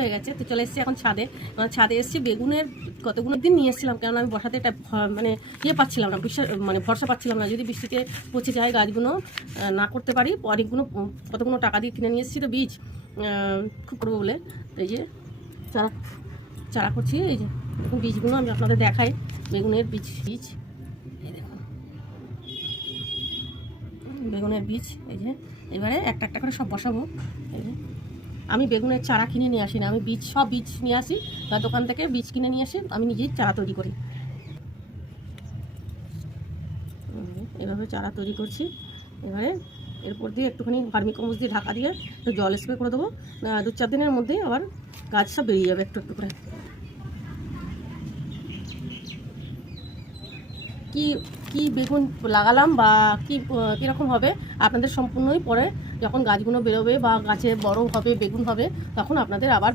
হয়ে গেছে। তো চলে এসেছি এখন ছাদে। ছাদে এসেছি, বেগুনের কতগুলো দিন নিয়ে এসেছিলাম, কেননা আমি বসাতে একটা মানে পাচ্ছিলাম না, বিশ্বাস মানে ভরসা পাচ্ছিলাম না, যদি বৃষ্টিতে পচে যায় গাছগুলো না করতে পারি। অনেকগুলো কতগুলো টাকা দিয়ে কিনে নিয়ে এসেছি তো বীজ খুব করবো বলে। এই যে চারা করছি, এই যে দেখুন বীজগুলো আমি আপনাদের দেখাই, বেগুনের বীজ এই দেখুন বেগুনের বীজ। এই যে এবারে একটা একটা করে সব বসাবো। এই যে আমি বেগুনের চারা কিনে নিয়ে আসি না, আমি সব বীজ নিয়ে আসি বা দোকান থেকে বীজ কিনে নিয়ে আসি, আমি নিজেই চারা তৈরি করি। এভাবে চারা তৈরি করছি। এবারে এরপর দিয়ে একটুখানি ভার্মি কম্পোস্ট দিয়ে ঢাকা দিয়ে একটু জল স্প্রে করে দেবো। 2-4 দিনের মধ্যেই আবার গাছ সব বেরিয়ে যাবে একটু একটু করে। কি কি বেগুন লাগালাম বা কীরকম হবে আপনাদের সম্পূর্ণই পরে যখন গাছগুলো বেরোবে বা গাছে বড় হবে, বেগুন হবে, তখন আপনাদের আবার